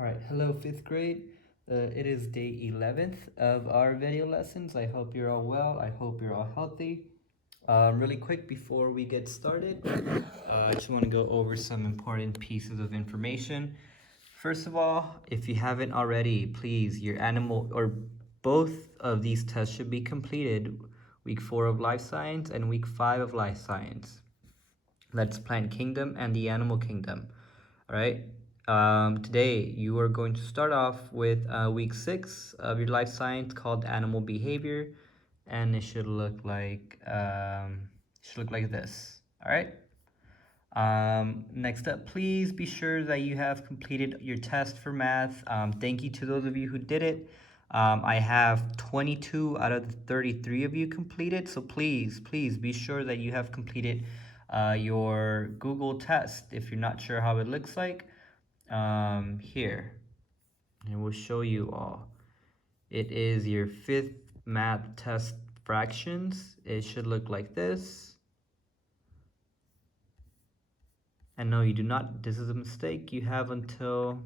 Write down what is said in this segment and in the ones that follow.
All right, hello fifth grade. It is day 11th of our video lessons. I hope you're all well. I hope you're all healthy. Really quick before we get started, I just want to go over some important pieces of information. First of all, if you haven't already, please, your animal or both of these tests should be completed week 4 of life science and week 5 of life science. That's plant kingdom and the animal kingdom. All right. Today you are going to start off with week 6 of your life science called animal behavior, and it should look like this. All right. Next up, please be sure that you have completed your test for math. Thank you to those of you who did it. I have 22 out of the 33 of you completed, so please be sure that you have completed your Google test. If you're not sure how it looks like, here, and we'll show you all. It is your 5th math test fractions. It should look like this. And no, you do not, this is a mistake. You have until,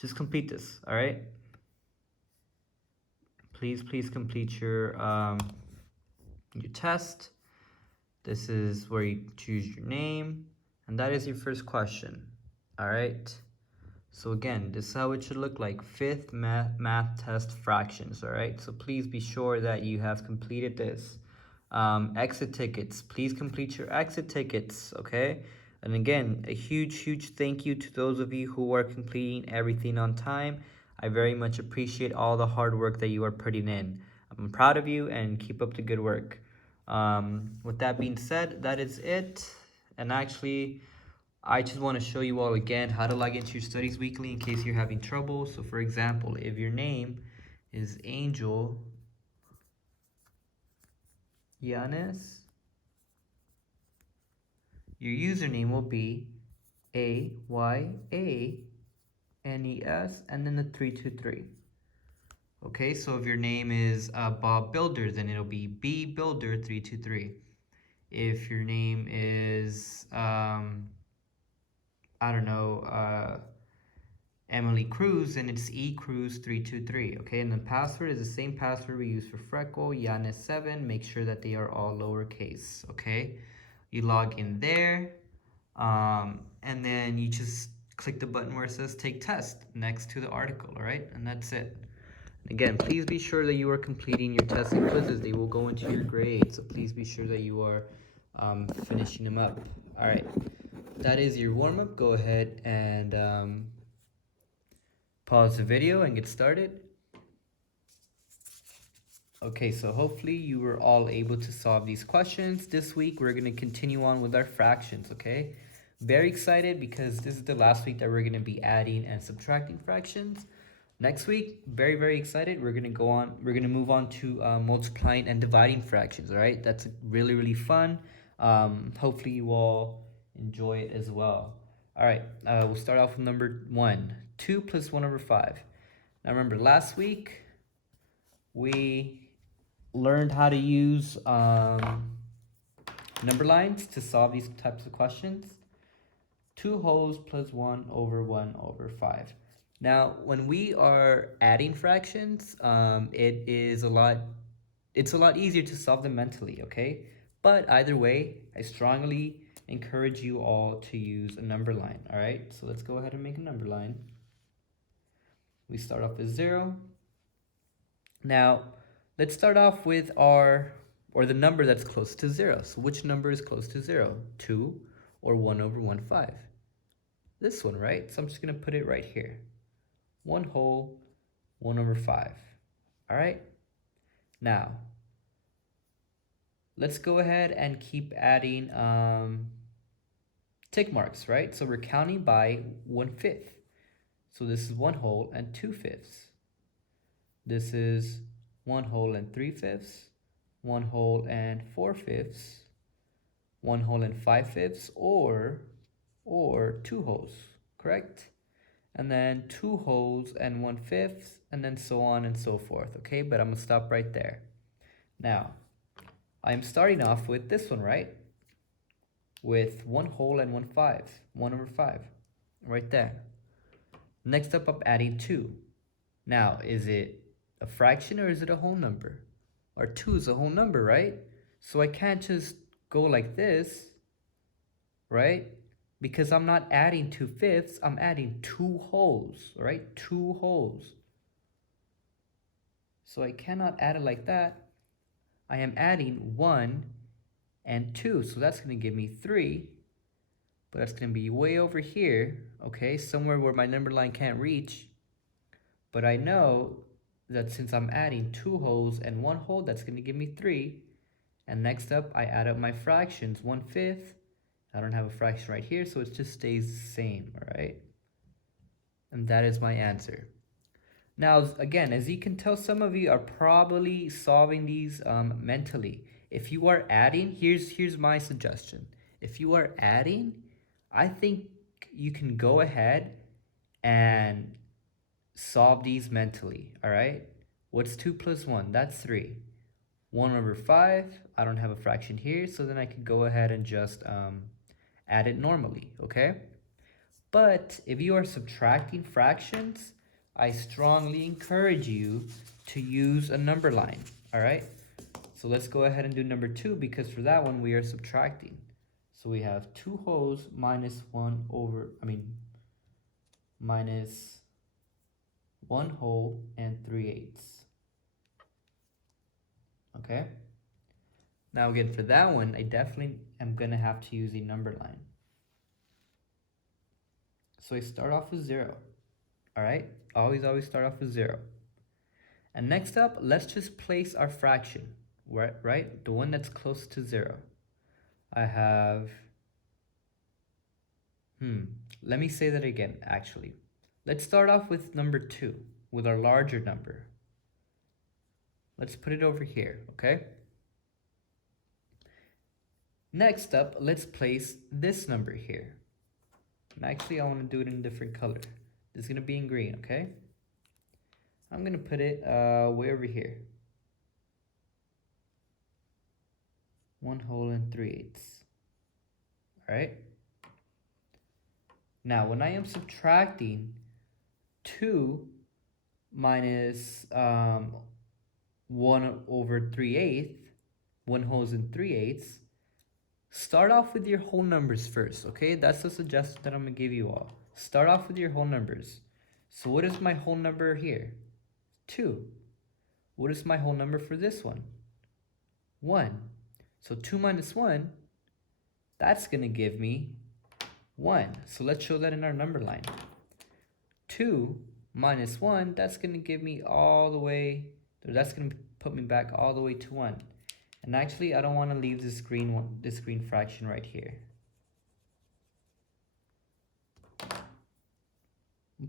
just complete this, all right? Please complete your test. This is where you choose your name, and that is your first question, all right? So again, this is how it should look like, 5th math test fractions, all right? So please be sure that you have completed this. Exit tickets, please complete your exit tickets, okay? And again, a huge thank you to those of you who are completing everything on time. I very much appreciate all the hard work that you are putting in. I'm proud of you and keep up the good work. With that being said, that is it. And actually, I just want to show you all again how to log into your studies weekly in case you're having trouble. So for example, if your name is Angel Yanis, your username will be AYANES and then the 323. Okay, so if your name is Bob Builder, then it'll be B Builder 323. If your name is I don't know, Emily Cruz, and it's E Cruz 323. Okay, and the password is the same password we use for Freckle, Yanis7. Make sure that they are all lowercase. Okay, you log in there, and then you just click the button where it says take test next to the article. All right, and that's it. Again, please be sure that you are completing your tests and quizzes. They will go into your grades, so please be sure that you are finishing them up. All right, that is your warm-up. Go ahead and pause the video and get started. Okay, so hopefully you were all able to solve these questions. This week we're going to continue on with our fractions, okay? Very excited because this is the last week that we're going to be adding and subtracting fractions. Next week, very excited. We're going to move on to multiplying and dividing fractions, all right? That's really fun. Hopefully you all enjoy it as well. All right, we'll start off with number 1, 2 plus 1 over 5. Now remember, last week we learned how to use number lines to solve these types of questions. 2 wholes plus 1 over 5. Now, when we are adding fractions, it's a lot easier to solve them mentally, okay? But either way, I strongly encourage you all to use a number line, all right? So let's go ahead and make a number line. We start off with 0. Now, let's start off with the number that's close to 0. So which number is close to 0? 2 or 1 over 1, 5? This one, right? So I'm just going to put it right here. 1 whole, 1 over 5. All right? Now, let's go ahead and keep adding tick marks, right? So we're counting by 1/5. So this is 1 whole and 2/5. This is 1 whole and 3/5, 1 whole and 4/5, 1 whole and 5/5, or 2 wholes, correct? And then 2 wholes and 1/5, and then so on and so forth, okay? But I'm gonna stop right there. Now, I'm starting off with this one, right? With 1 whole and 1/5, 1 over 5, right there. Next up, I'm adding 2. Now, is it a fraction or is it a whole number? Or 2 is a whole number, right? So I can't just go like this, right? Because I'm not adding 2/5, I'm adding 2 wholes, right? 2 wholes. So I cannot add it like that. I am adding 1 and 2, so that's going to give me 3. But that's going to be way over here, okay? Somewhere where my number line can't reach. But I know that since I'm adding 2 wholes and 1 whole, that's going to give me 3. And next up, I add up my fractions, 1/5. I don't have a fraction right here, so it just stays the same, all right? And that is my answer. Now, again, as you can tell, some of you are probably solving these mentally. If you are adding, here's my suggestion. If you are adding, I think you can go ahead and solve these mentally, all right? What's 2 plus 1? That's 3. 1/5, I don't have a fraction here, so then I could go ahead and just add it normally, okay? But if you are subtracting fractions, I strongly encourage you to use a number line, all right? So let's go ahead and do number 2, because for that one we are subtracting. So we have 2 wholes minus 1 minus 1 whole and 3/8. Okay? Now again, for that one, I definitely am gonna have to use a number line. So I start off with 0, all right? Always start off with 0. And next up, let's just place our fraction, right? The one that's close to 0. I have, let me say that again, actually. Let's start off with number 2, with our larger number. Let's put it over here, okay? Next up, let's place this number here. And actually, I want to do it in a different color. This is going to be in green, okay? I'm going to put it way over here. 1 whole and 3/8. All right? Now, when I am subtracting 2 minus 1/3/8, 1 whole and 3/8, start off with your whole numbers first, okay? That's the suggestion that I'm going to give you all. Start off with your whole numbers. So what is my whole number here? 2. What is my whole number for this one? 1. So 2 minus 1, that's going to give me 1. So let's show that in our number line. 2 minus 1, that's going to give me all the way, that's going to put me back all the way to 1. And actually, I don't want to leave this green fraction right here.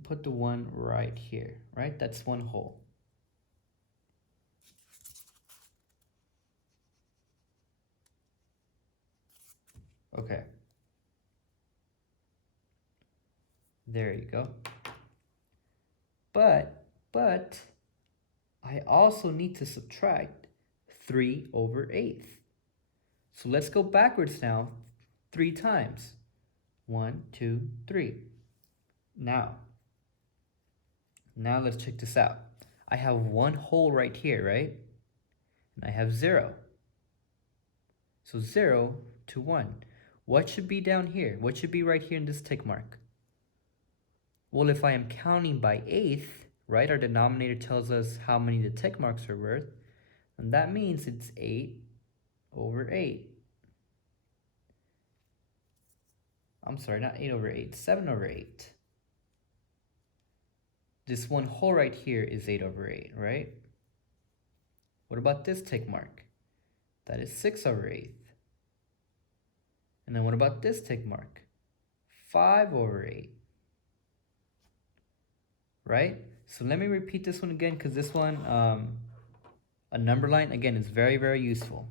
Put the 1 right here, right? That's 1 whole. Okay. There you go. But I also need to subtract 3/8. So let's go backwards now 3 times. 1, 2, 3. Now let's check this out. I have 1 whole right here, right? And I have 0. So 0 to 1. What should be down here? What should be right here in this tick mark? Well, if I am counting by eighth, right, our denominator tells us how many the tick marks are worth, and that means it's 8/8. I'm sorry, not 8/8, 7/8. This 1 whole right here is 8/8, right? What about this tick mark? That is 6/8. And then what about this tick mark? 5/8. Right? So let me repeat this one again, because this one, a number line, again, is very, very useful.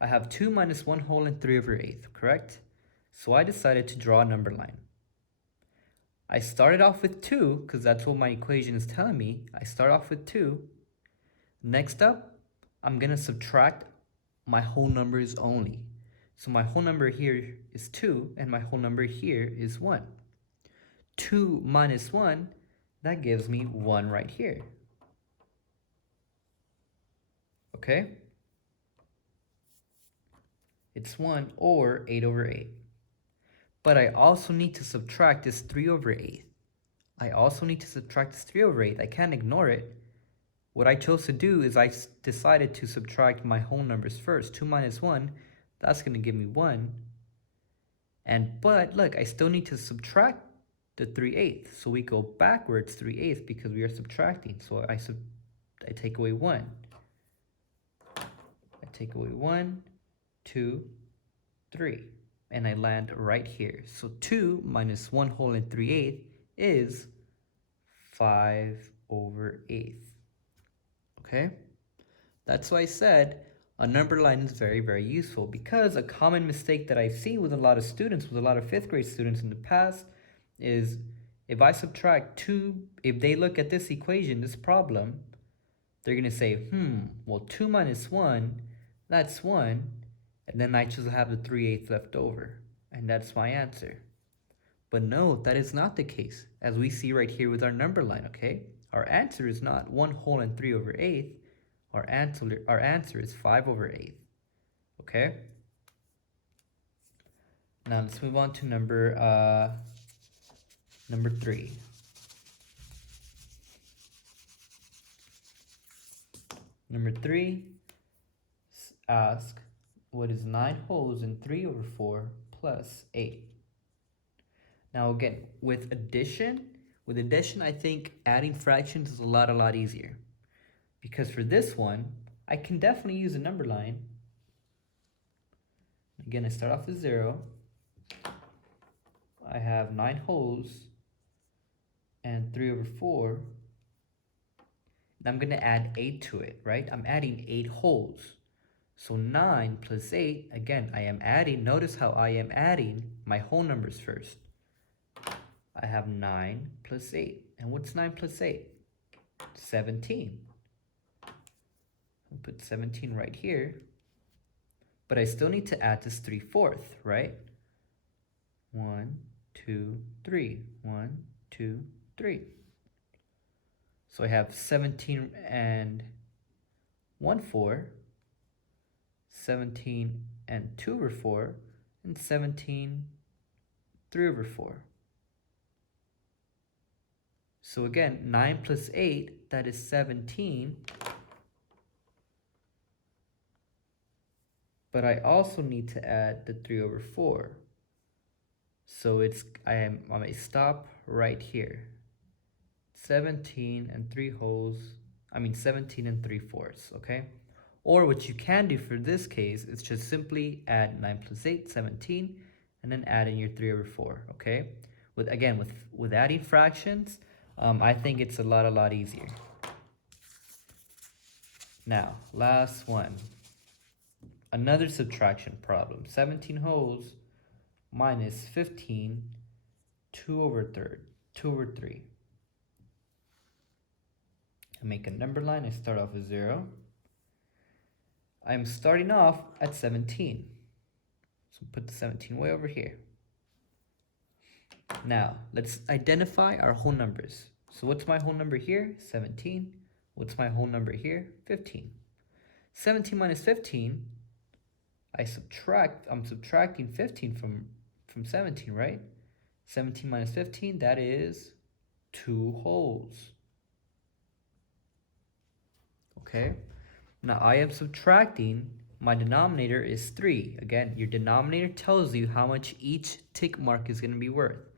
I have 2 minus 1 whole and 3/8, correct? So I decided to draw a number line. I started off with 2, because that's what my equation is telling me. I start off with 2. Next up, I'm going to subtract my whole numbers only. So my whole number here is 2, and my whole number here is 1. 2 minus 1, that gives me 1 right here. Okay? It's 1 or 8 over 8. But I also need to subtract this 3 over 8. I also need to subtract this 3 over 8. I can't ignore it. What I chose to do is I decided to subtract my whole numbers first. 2 minus 1, that's going to give me 1. But look, I still need to subtract the 3/8. So we go backwards 3/8 because we are subtracting. So I take away 1. I take away 1, 2, 3. And I land right here. So 2 minus 1 whole and 3/8 is 5 over 8. Okay? That's why I said a number line is very, very useful, because a common mistake that I've seen with a lot of students, with a lot of 5th grade students in the past, is if I subtract 2, if they look at this equation, this problem, they're going to say, well, 2 minus 1, that's 1, and then I just have the 3/8 left over, and that's my answer. But no, that is not the case, as we see right here with our number line, okay? Our answer is not 1 whole and 3 over 8. Our answer is 5 over 8. Okay? Now let's move on to number 3. Number 3 ask, what is 9 wholes and 3 over 4 plus 8? Now again, with addition, I think adding fractions is a lot easier. Because for this one, I can definitely use a number line. Again, I start off with 0. I have 9 wholes and 3 over 4. And I'm going to add 8 to it, right? I'm adding 8 wholes. So 9 plus 8, again, I am adding, notice how I am adding my whole numbers first. I have 9 plus 8. And what's 9 plus 8? 17. I'll put 17 right here. But I still need to add this 3/4, right? 1, 2, 3. 1, 2, 3. So I have 17 and 1/4, 17 and 2 over 4, and 17 3 over 4. So again, 9 plus 8, that is 17. But I also need to add the 3 over 4. So I may stop right here. 17 and 17 and 3/4, okay? Or what you can do for this case is just simply add 9 plus 8, 17, and then add in your 3 over 4, okay? With adding fractions, I think it's a lot easier. Now, last one. Another subtraction problem. 17 wholes minus 15, 2 over 3. I make a number line. I start off with 0. I'm starting off at 17. So put the 17 way over here. Now, let's identify our whole numbers. So what's my whole number here? 17. What's my whole number here? 15. 17 minus 15, I'm subtracting 15 from 17, right? 17 minus 15, that is 2 wholes. Okay? Now I am subtracting, my denominator is 3. Again, your denominator tells you how much each tick mark is going to be worth.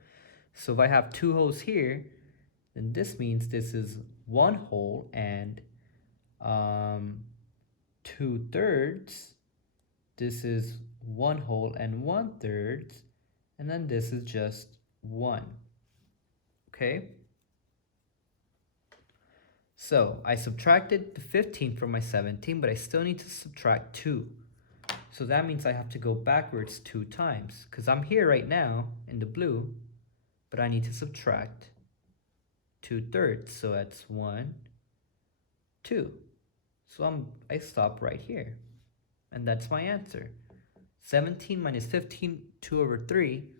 So if I have 2 wholes here, then this means this is 1 whole and 2/3. This is 1 whole and 1/3, and then this is just 1. Okay? So I subtracted the 15 from my 17, but I still need to subtract 2. So that means I have to go backwards 2 times, because I'm here right now in the blue, but I need to subtract 2/3. So that's 1, 2. So I stop right here. And that's my answer. 17 minus 15, 2 over 3.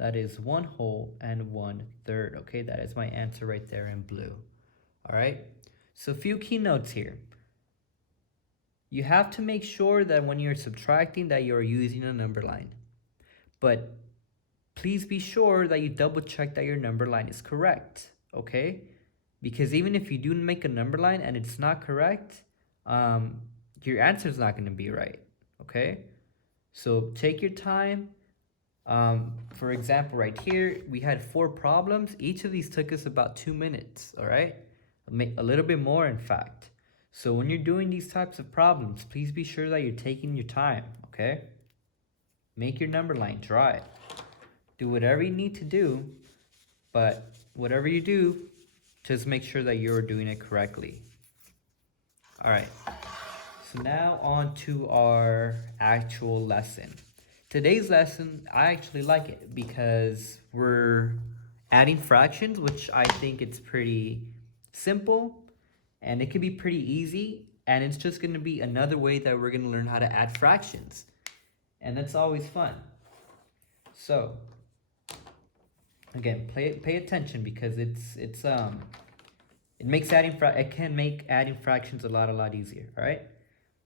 That is 1 whole and 1/3. Okay, that is my answer right there in blue. All right, so a few key notes here. You have to make sure that when you're subtracting that you're using a number line. But please be sure that you double check that your number line is correct, okay? Because even if you do make a number line and it's not correct, your answer is not going to be right, okay? So take your time. For example, right here, we had 4 problems. Each of these took us about 2 minutes, all right? A little bit more, in fact. So when you're doing these types of problems, please be sure that you're taking your time, okay? Make your number line, draw it. Do whatever you need to do, but whatever you do, just make sure that you're doing it correctly. All right, so now on to our actual lesson. Today's lesson, I actually like it because we're adding fractions, which I think it's pretty simple and it can be pretty easy. And it's just going to be another way that we're going to learn how to add fractions. And that's always fun. So, again, pay attention because it can make adding fractions a lot easier. All right.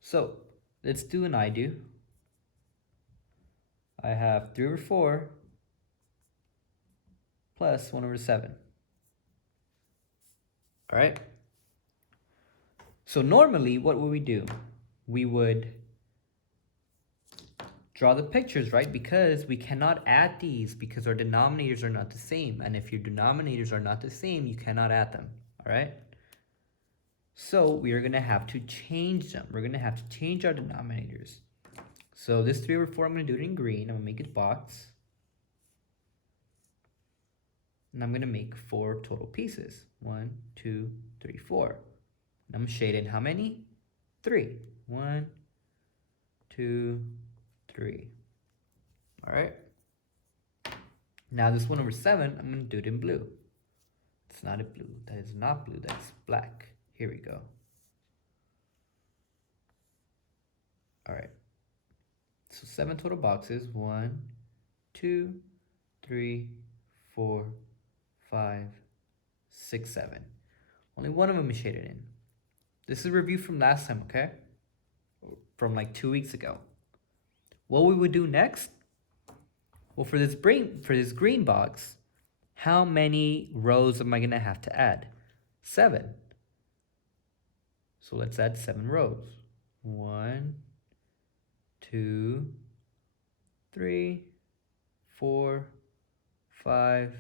So let's do an I do. I have 3/4 plus 1/7. All right. So normally, what would we do? We would draw the pictures, right? Because we cannot add these because our denominators are not the same. And if your denominators are not the same, you cannot add them. All right. So we are going to have to change them. We're going to have to change our denominators. So this 3/4, I'm going to do it in green. I'm going to make it box. And I'm going to make 4 total pieces. 1, 2, 3, 4. And I'm going to shade in how many? 3. 1, 2, 3. All right. Now this 1/7, I'm going to do it in blue. It's not a blue. That is not blue. That's black. Here we go. All right. So 7 total boxes. 1, 2, 3, 4, 5, 6, 7. Only one of them is shaded in. This is a review from last time, okay? From like 2 weeks ago. What we would do next? Well, for this green box, how many rows am I going to have to add? 7. So let's add 7 rows. 1, 2, 3, 4, 5,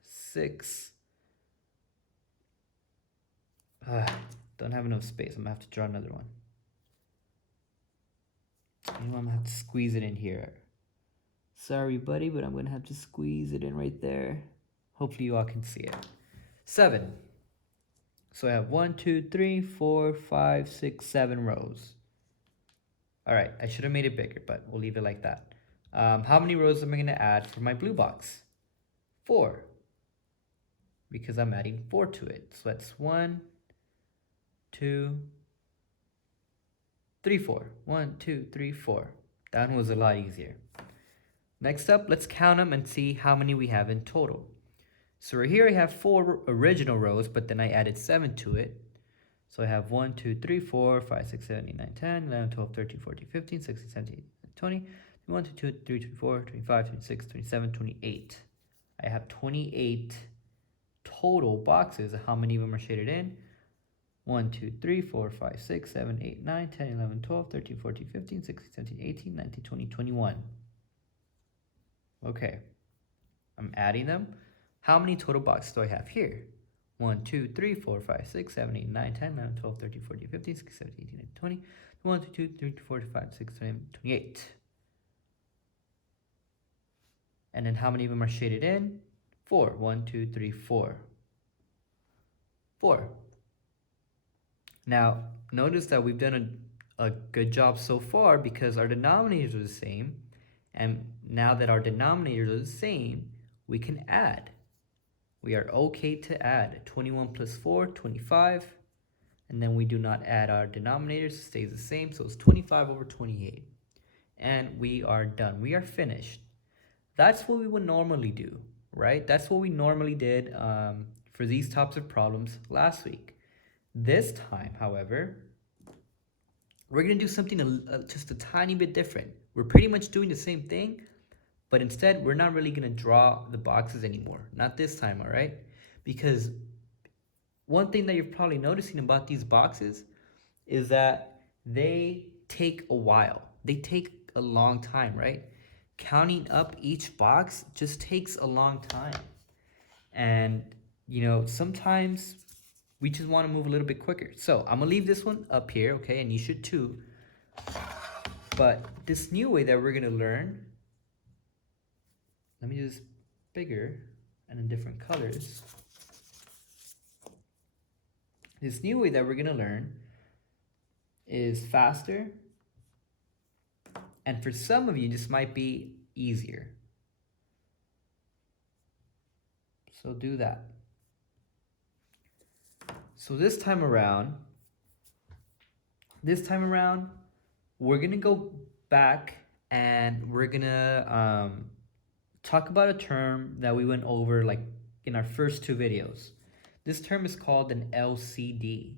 6. Don't have enough space. I'm going to have to draw another one. I'm going to have to squeeze it in here. Sorry, buddy, but I'm going to have to squeeze it in right there. Hopefully you all can see it. 7. So I have 1, 2, 3, 4, 5, 6, 7 rows. All right, I should have made it bigger, but we'll leave it like that. How many rows am I going to add for my blue box? 4. Because I'm adding 4 to it. So that's 1, 2, 3, 4. 1, 2, 3, 4. That one was a lot easier. Next up, let's count them and see how many we have in total. So right here I have 4 original rows, but then I added 7 to it. So I have 1, 2, 3, 4, 5, 6, 7, 8, 9, 10, 11, 12, 13, 14, 15, 16, 17, 18, 20, 21, 22, 23, 24, 25, 26, 27, 28. I have 28 total boxes. How many of them are shaded in? 1, 2, 3, 4, 5, 6, 7, 8, 9, 10, 11, 12, 13, 14, 15, 16, 17, 18, 19, 20, 21. Okay, I'm adding them. How many total boxes do I have here? 1, 2, 3, 4, 5, 6, 7, 8, 9, 10, 11, 12, 13, 14, 15, 16, 17, 18, 19, 20. 1, 2, 3, 4, 5, 6, 7, 28. And then how many of them are shaded in? 4. 1, 2, 3, 4. 4. Now, notice that we've done a good job so far because our denominators are the same. And now that our denominators are the same, we can add. We are okay to add. 21 plus 4, 25. And then we do not add our denominators, it stays the same. So it's 25/28. And we are done. We are finished. That's what we would normally do, right? That's what we normally did for these types of problems last week. This time, however, we're going to do something just a tiny bit different. We're pretty much doing the same thing, but instead, we're not really going to draw the boxes anymore. Not this time, all right? Because one thing that you're probably noticing about these boxes is that they take a while. They take a long time, right? Counting up each box just takes a long time. And, sometimes we just want to move a little bit quicker. So I'm going to leave this one up here, okay? And you should too. But this new way that we're going to learn, let me just bigger and in different colors. This new way that we're going to learn is faster. And for some of you, this might be easier. So do that. So this time around, we're going to go back and we're going to talk about a term that we went over like in our first two videos. This term is called an LCD.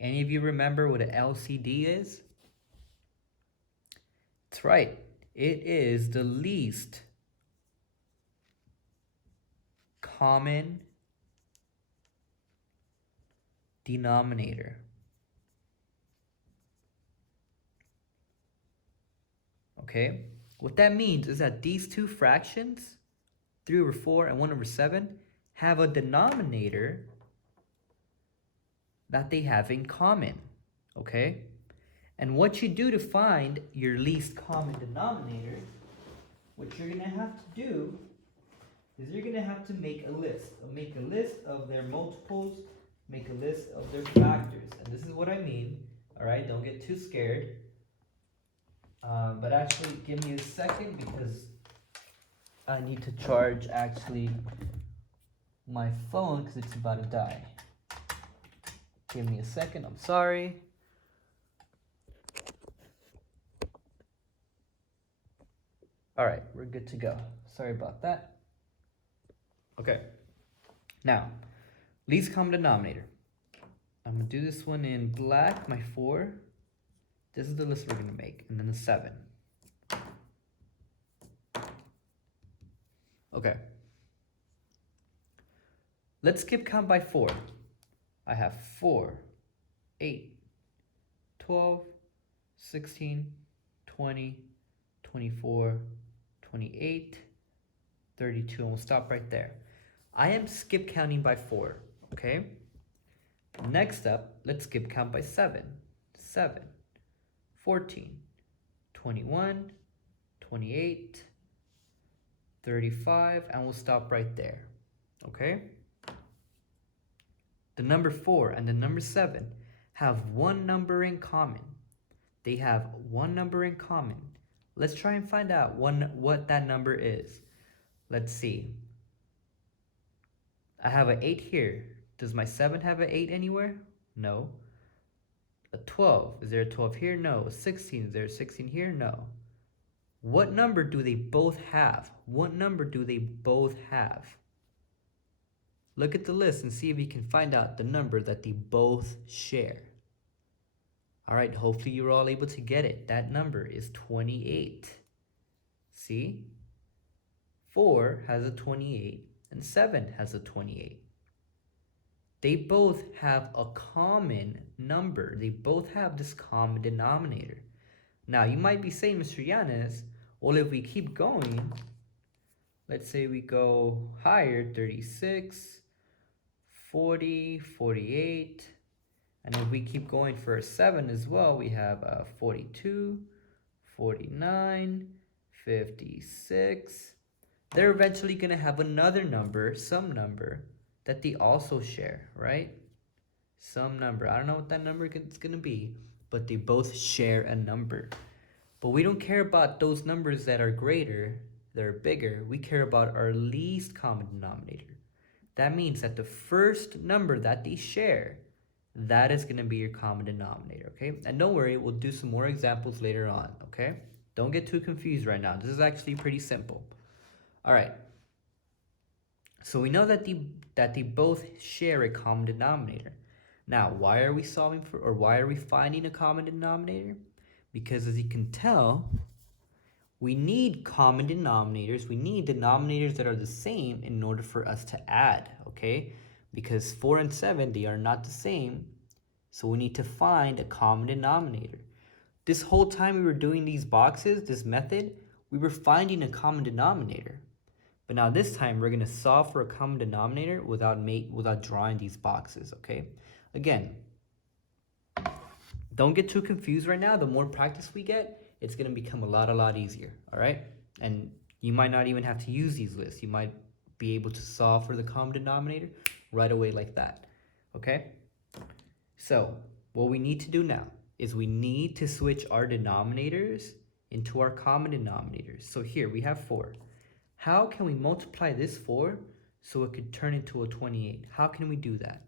Any of you remember what an LCD is? That's right. It is the least common denominator. Okay? What that means is that these two fractions, 3/4 and 1/7, have a denominator that they have in common. Okay? And what you do to find your least common denominator, what you're going to have to do is you're going to have to make a list. Make a list of their multiples, make a list of their factors. And this is what I mean. All right, don't get too scared. But actually, give me a second because I need to charge actually my phone because it's about to die. Give me a second, I'm sorry. All right, we're good to go. Sorry about that. Okay. Now, least common denominator. I'm going to do this one in black, my 4. This is the list we're going to make. And then the 7. Okay. Let's skip count by 4. I have 4, 8, 12, 16, 20, 24, 28, 32, and we'll stop right there. I am skip counting by 4, okay? Next up, let's skip count by 7. 7, 14, 21, 28, 35, and we'll stop right there, okay? The number 4 and the number 7 have one number in common. They have one number in common. Let's try and find out what that number is. Let's see. I have an 8 here. Does my 7 have an 8 anywhere? No. A 12. Is there a 12 here? No. A 16. Is there a 16 here? No. What number do they both have? What number do they both have? Look at the list and see if you can find out the number that they both share. All right, hopefully you're all able to get it. That number is 28. See? 4 has a 28 and 7 has a 28. They both have a common number. They both have this common denominator. Now, you might be saying, Mr. Yanis, well, if we keep going, let's say we go higher, 36, 40, 48, and if we keep going for a 7 as well, we have 42, 49, 56. They're eventually going to have another number, some number, that they also share, right? Some number. I don't know what that number is going to be, but they both share a number. But we don't care about those numbers that are greater, that are bigger. We care about our least common denominator. That means that the first number that they share, that is going to be your common denominator, okay? And don't worry, we'll do some more examples later on, okay? Don't get too confused right now. This is actually pretty simple. All right. So we know that they both share a common denominator. Now, why are we solving for, or why are we finding a common denominator? Because as you can tell, we need common denominators. We need denominators that are the same in order for us to add, okay? Because 4 and 7, they are not the same. So we need to find a common denominator. This whole time we were doing these boxes, this method, we were finding a common denominator. But now this time we're going to solve for a common denominator without drawing these boxes, okay? Again, don't get too confused right now. The more practice we get, it's going to become a lot easier, all right? And you might not even have to use these lists. You might be able to solve for the common denominator right away like that, okay? So what we need to do now is we need to switch our denominators into our common denominators. So here we have 4. How can we multiply this 4 so it could turn into a 28? How can we do that?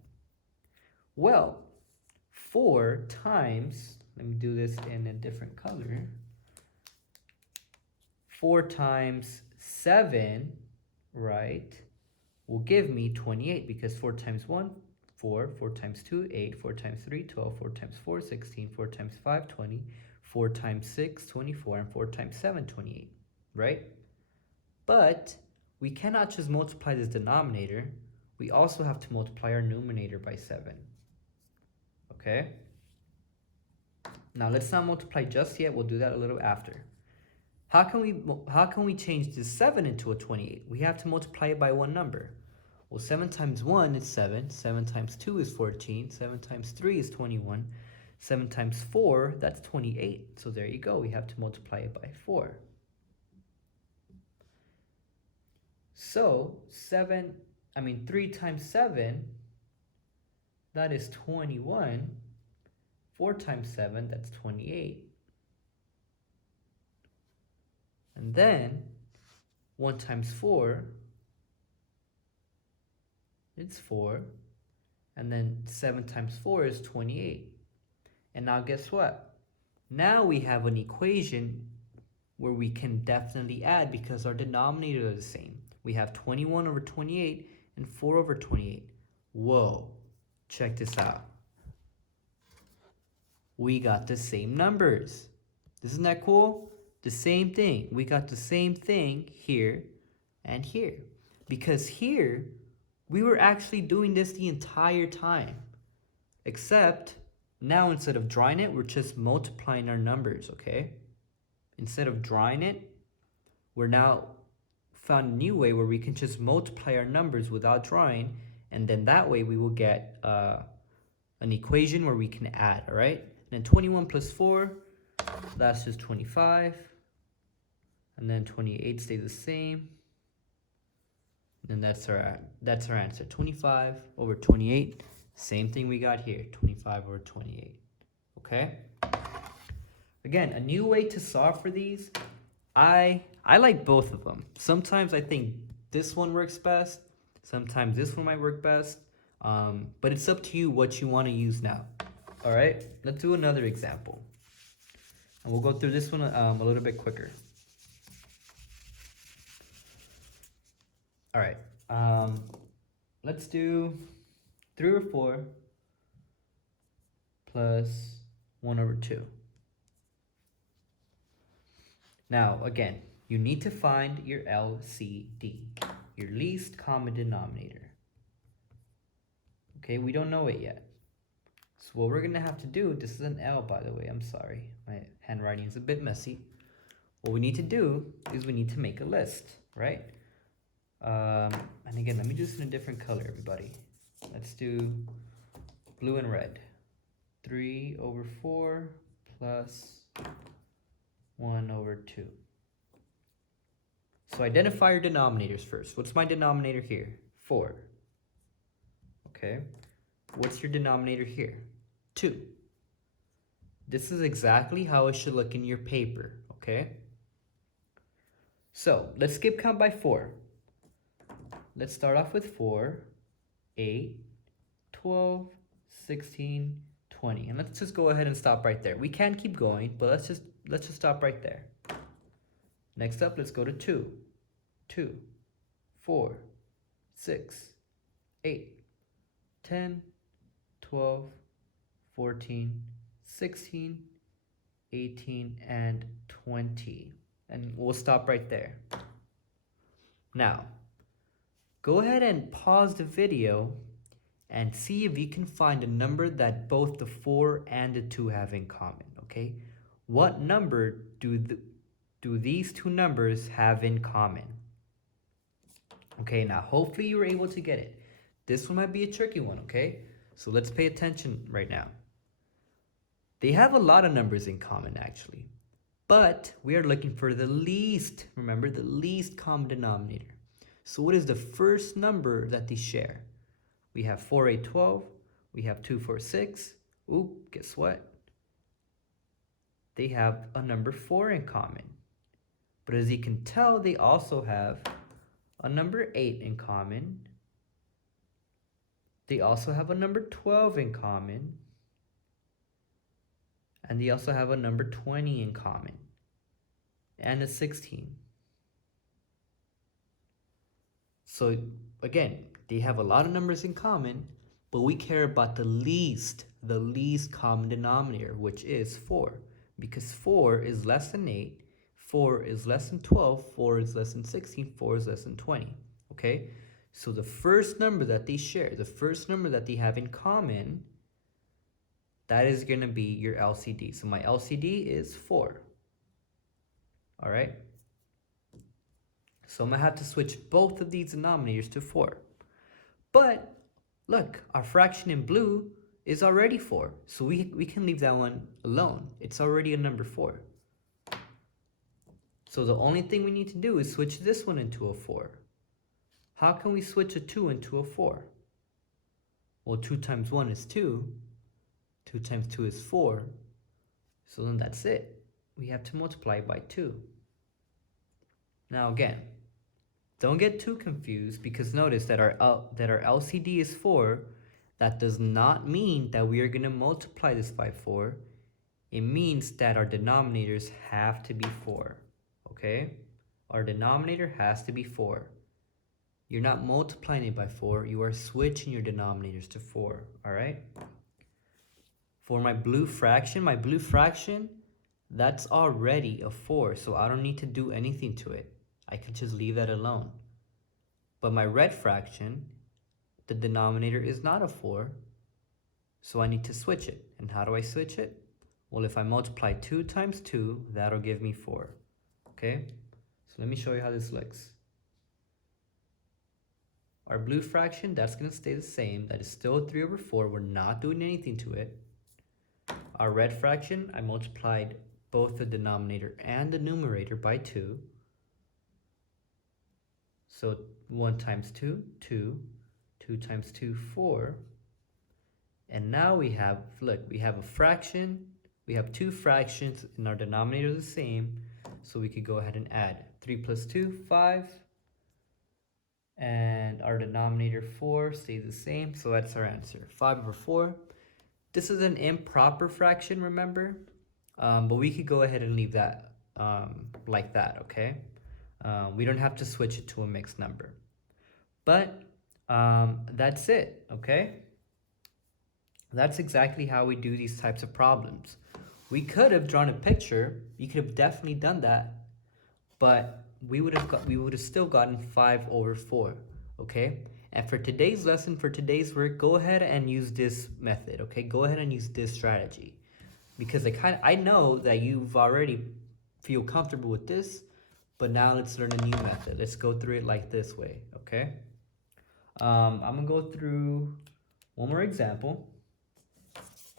Well, 4 times, let me do this in a different color. 4 times 7, right, will give me 28 because 4 times 1, 4, 4 times 2, 8, 4 times 3, 12, 4 times 4, 16, 4 times 5, 20, 4 times 6, 24, and 4 times 7, 28, right? But we cannot just multiply this denominator. We also have to multiply our numerator by 7. Okay? Now let's not multiply just yet. We'll do that a little after. How can we change this 7 into a 28? We have to multiply it by one number. Well, 7 times 1 is 7. 7 times 2 is 14. 7 times 3 is 21. 7 times 4, that's 28. So there you go. We have to multiply it by 4. So 3 times 7, that is 21. 4 times 7, that's 28. And then 1 times 4, it's 4. And then 7 times 4 is 28. And now guess what? Now we have an equation where we can definitely add because our denominators are the same. We have 21 over 28 and 4 over 28. Whoa, check this out. We got the same numbers. Isn't that cool? The same thing. We got the same thing here and here. Because here, we were actually doing this the entire time. Except, now instead of drawing it, we're just multiplying our numbers, okay? Instead of drawing it, we're now found a new way where we can just multiply our numbers without drawing, and then that way we will get an equation where we can add, all right? And then 21 plus 4, that's just 25. And then 28 stays the same. And that's our answer. 25 over 28. Same thing we got here. 25 over 28. Okay? Again, a new way to solve for these. I like both of them. Sometimes I think this one works best. Sometimes this one might work best. But it's up to you what you want to use now. All right? Let's do another example. And we'll go through this one a little bit quicker. All right. Let's do 3 over 4 plus 1 over 2. Now, again, you need to find your LCD, your least common denominator. Okay, we don't know it yet. So what we're going to have to do, this is an L, by the way, I'm sorry. My handwriting is a bit messy. What we need to do is we need to make a list, right? And again, let me do this in a different color, everybody. Let's do blue and red. 3 over 4 plus 1 over 2. So identify your denominators first. What's my denominator here? 4. Okay. What's your denominator here? 2. This is exactly how it should look in your paper, okay? So let's skip count by 4. Let's start off with 4, 8, 12, 16, 20. And let's just go ahead and stop right there. We can keep going, but let's just stop right there. Next up, let's go to 2. 2. 4, 6, 8, 10, 12, 14, 16, 18, and 20. And we'll stop right there. Now, go ahead and pause the video and see if you can find a number that both the 4 and the 2 have in common, okay? What number do these two numbers have in common? Okay, now hopefully you were able to get it. This one might be a tricky one, okay? So let's pay attention right now. They have a lot of numbers in common actually, but we are looking for the least, remember, the least common denominator. So what is the first number that they share? We have 4, 8, 12, we have 2, 4, 6. Oop, guess what? They have a number 4 in common. But as you can tell, they also have a number 8 in common. They also have a number 12 in common. And they also have a number 20 in common. And a 16. So again, they have a lot of numbers in common, but we care about the least common denominator, which is 4. Because 4 is less than 8, 4 is less than 12, 4 is less than 16, 4 is less than 20, okay? So the first number that they share, the first number that they have in common, that is going to be your LCD. So my LCD is 4, all right? So I'm going to have to switch both of these denominators to 4. But look, our fraction in blue is already 4. So we can leave that one alone. It's already a number 4. So the only thing we need to do is switch this one into a 4. How can we switch a 2 into a 4? Well, 2 times 1 is 2. 2 times 2 is 4. So then that's it. We have to multiply by 2. Now again, don't get too confused because notice that our LCD is 4. That does not mean that we are going to multiply this by 4. It means that our denominators have to be 4. Okay? Our denominator has to be 4. You're not multiplying it by 4. You are switching your denominators to 4. Alright? For my blue fraction, that's already a 4. So I don't need to do anything to it. I can just leave that alone. But my red fraction, the denominator is not a 4. So I need to switch it. And how do I switch it? Well, if I multiply 2 times 2, that'll give me 4. Okay? So let me show you how this looks. Our blue fraction, that's going to stay the same. That is still 3 over 4. We're not doing anything to it. Our red fraction, I multiplied both the denominator and the numerator by 2. So 1 times 2, 2. 2 times 2, 4. And now we have, look, we have a fraction. We have 2 fractions and our denominator is the same. So we could go ahead and add 3 plus 2, 5. And our denominator 4 stays the same. So that's our answer, 5 over 4. This is an improper fraction, remember? But we could go ahead and leave that like that, okay? We don't have to switch it to a mixed number. But that's it, okay? That's exactly how we do these types of problems. We could have drawn a picture. You could have definitely done that, but we would have still gotten 5 over 4, okay? And for today's lesson, for today's work, go ahead and use this method, okay? Go ahead and use this strategy, because I know that you've already feel comfortable with this, but now let's learn a new method. Let's go through it like this way, okay? I'm gonna go through one more example.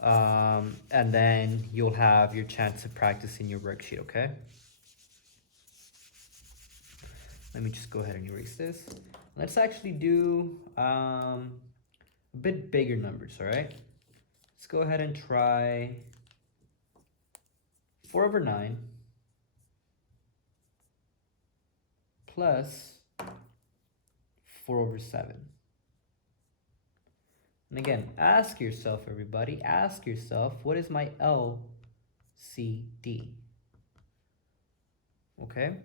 And then you'll have your chance to practice in your worksheet, okay? Let me just go ahead and erase this. Let's actually do a bit bigger numbers, all right? Let's go ahead and try 4 over 9 plus 4 over 7. And again, ask yourself, everybody, ask yourself, what is my LCD? Okay?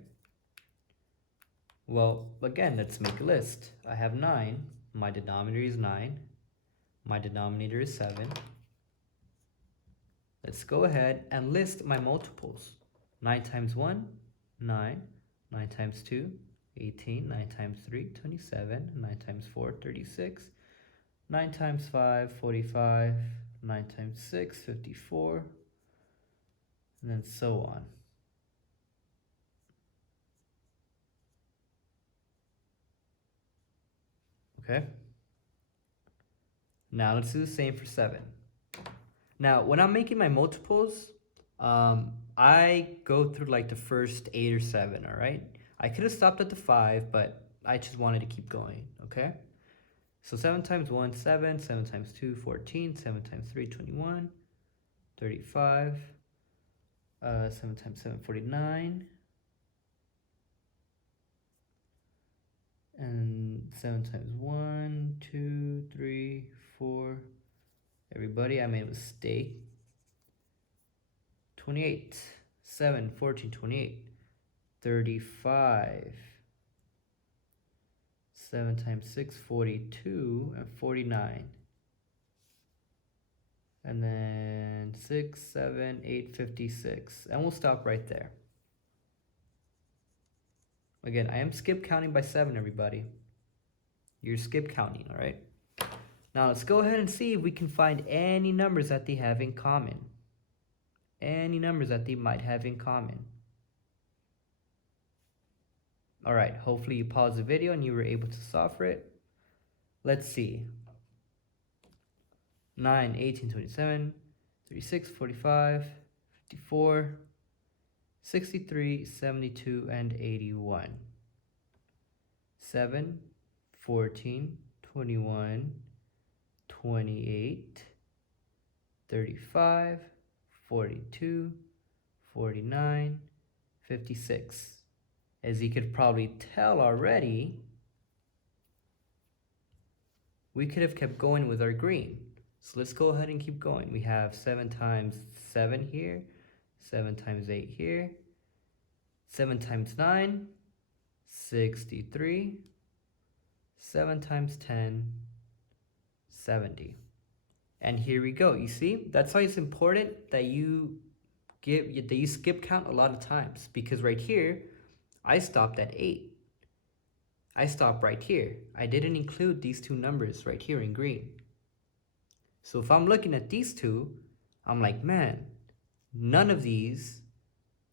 Well, again, let's make a list. I have 9. My denominator is 9. My denominator is 7. Let's go ahead and list my multiples. 9 times 1, 9. 9 times 2, 18. 9 times 3, 27. 9 times 4, 36. 9 times 5, 45. 9 times 6, 54. And then so on. Okay? Now let's do the same for 7. Now, when I'm making my multiples, I go through like the first 8 or 7, all right? I could have stopped at the 5, but I just wanted to keep going, okay? So 7 times 1, 7. 7 times 2, 14. 7 times 3, 21. 35. 7 times 7, 49. And 7 times 1, 2, 3, 4. Everybody, I made a mistake. 28. 7, 14, 28. 35. 7 times 6, 42, and 49. And then 6, 7, 8, 56. And we'll stop right there. Again, I am skip counting by 7, everybody. You're skip counting, all right? Now let's go ahead and see if we can find any numbers that they have in common. Any numbers that they might have in common. All right, hopefully you paused the video and you were able to solve for it. Let's see. 9, 18, 27, 36, 45, 54, 63, 72, and 81. 7, 14, 21, 28, 35, 42, 49, 56. As you could probably tell already, we could have kept going with our green. So let's go ahead and keep going. We have 7 times 7 here, 7 times 8 here, 7 times 9, 63, 7 times 10, 70. And here we go. You see, that's why it's important that you skip count a lot of times, because right here, I stopped at 8. I stopped right here. I didn't include these two numbers right here in green. So if I'm looking at these two, I'm like, man, none of these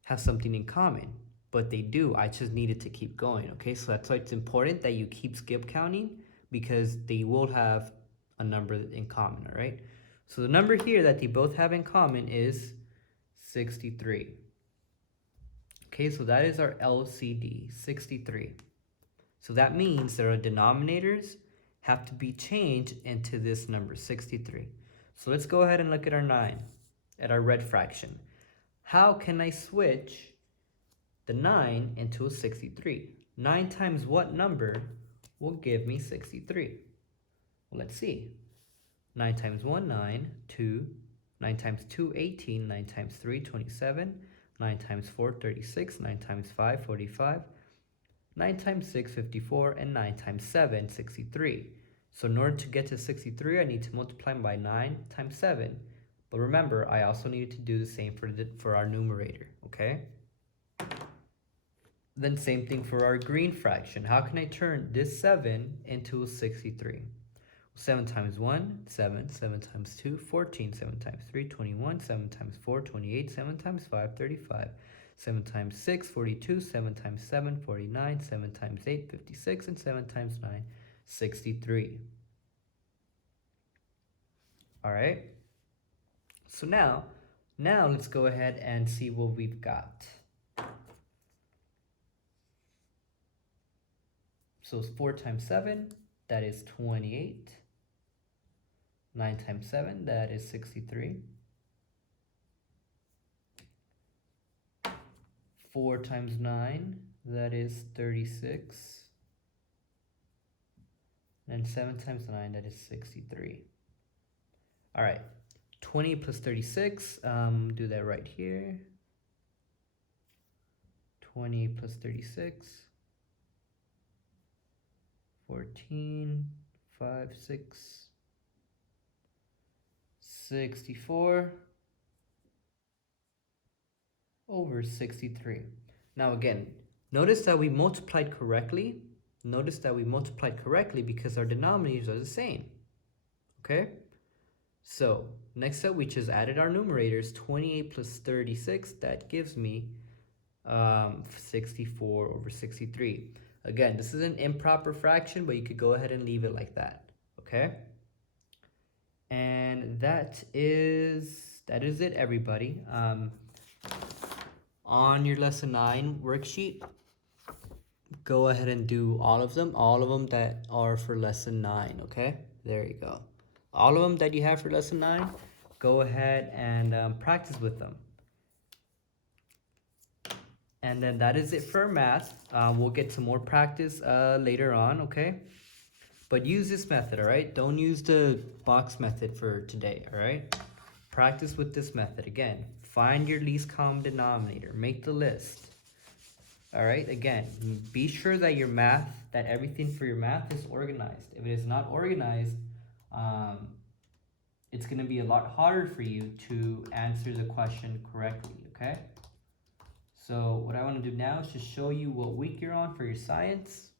have something in common, but they do. I just needed to keep going, okay? So that's why it's important that you keep skip counting, because they will have a number in common, all right? So the number here that they both have in common is 63. Okay, so that is our LCD, 63. So that means that our denominators have to be changed into this number, 63. So let's go ahead and look at our 9, at our red fraction. How can I switch the 9 into a 63? 9 times what number will give me 63? Well, let's see. 9 times 1, 9, 2. 9 times 2, 18. 9 times 3, 27. 9 times 4, 36. 9 times 5, 45. 9 times 6, 54, and 9 times 7, 63. So in order to get to 63, I need to multiply by 9 times 7. But remember, I also need to do the same for our numerator, okay? Then same thing for our green fraction. How can I turn this 7 into a 63? 7 times 1, 7. 7 times 2, 14. 7 times 3, 21. 7 times 4, 28. 7 times 5, 35. 7 times 6, 42. 7 times 7, 49. 7 times 8, 56. And 7 times 9, 63. All right. So now let's go ahead and see what we've got. So it's 4 times 7, that is 28. 9 times 7, that is 63. 4 times 9, that is 36. And 7 times 9, that is 63. All right, 20 plus 36, do that right here. 20 plus 36. 14, 5, 6, 64 over 63. Now again, notice that we multiplied correctly. Notice that we multiplied correctly because our denominators are the same. Okay? So, next up, we just added our numerators. 28 plus 36, that gives me 64 over 63. Again, this is an improper fraction, but you could go ahead and leave it like that. Okay? And that is it, everybody. On your lesson 9 worksheet, go ahead and do all of them that are for lesson 9. Okay, there you go. All of them that you have for lesson 9, go ahead and practice with them. And then that is it for math. We'll get some more practice later on. Okay, but use this method. All right, don't use the box method for today. All right, practice with this method. Again, find your least common denominator, make the list. All right, again, be sure that that everything for your math is organized. If it is not organized, it's going to be a lot harder for you to answer the question correctly. Okay, so what I want to do now is just show you what week you're on for your science.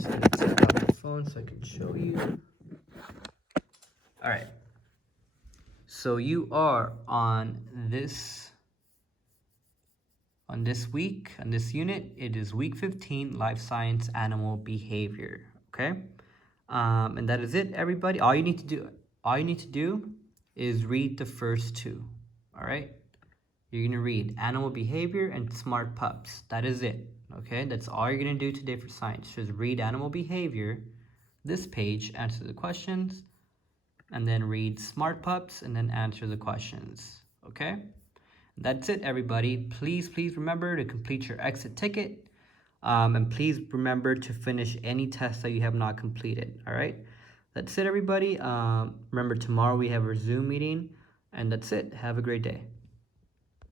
So let's set up my phone so I can show you. All right. So you are on this week, on this unit. It is week 15, life science, animal behavior. Okay, and that is it, everybody. All you need to do is read the first two. All right, you're gonna read animal behavior and smart pups. That is it. Okay, that's all you're gonna do today for science. Just read animal behavior, this page, answer the questions, and then read smart pups and then answer the questions. Okay, that's it, everybody. Please remember to complete your exit ticket, and please remember to finish any tests that you have not completed. All right, that's it, everybody. Remember, tomorrow we have our Zoom meeting, and that's it. Have a great day.